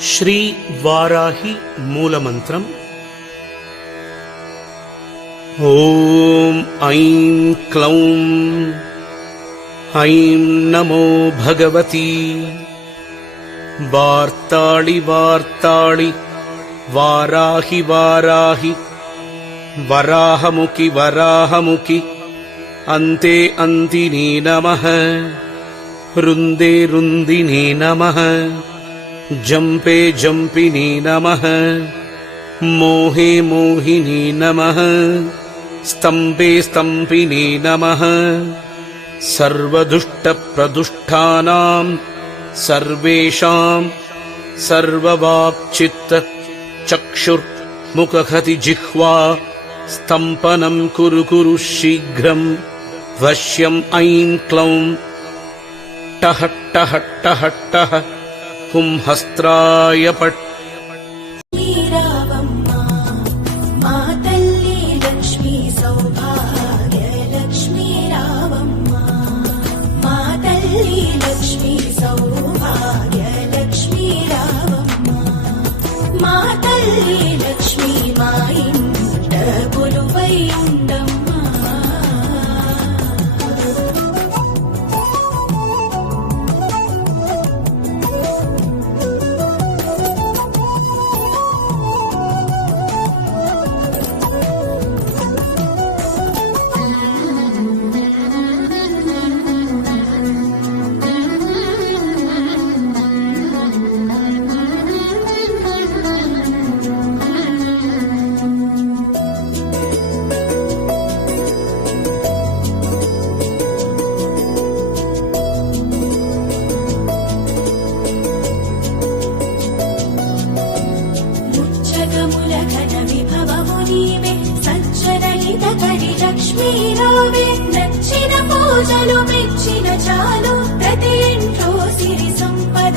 శ్రీ వారాహి మూలమంత్రం. ఓం ఐం క్లౌం ఐం నమో భగవతి వార్తాళి వార్తాళి వారాహి వారాహి వరాహముఖి వరాహముఖి అంతే అంతినే నమః రుందే రుందినే నమః జంపే జంపినే నమః మోహే మోహినే నమః స్తంభే స్తంభినే నమః సర్వదుష్ట ప్రదుష్టానాం సర్వేషాం సర్వవాక్చిత్త చక్షుర్ ముఖఖతి జిహ్వా స్తంపనం కురు కురు శీఘ్రం వశ్యం ఐం క్లౌం టహ టహ టహ టహ హుం హస్త్రాయ పట్. లక్ష్మీరావే నచ్చిన పూజలు మెచ్చిన చాలు ప్రతి ఇంట్లో సిరి సంపద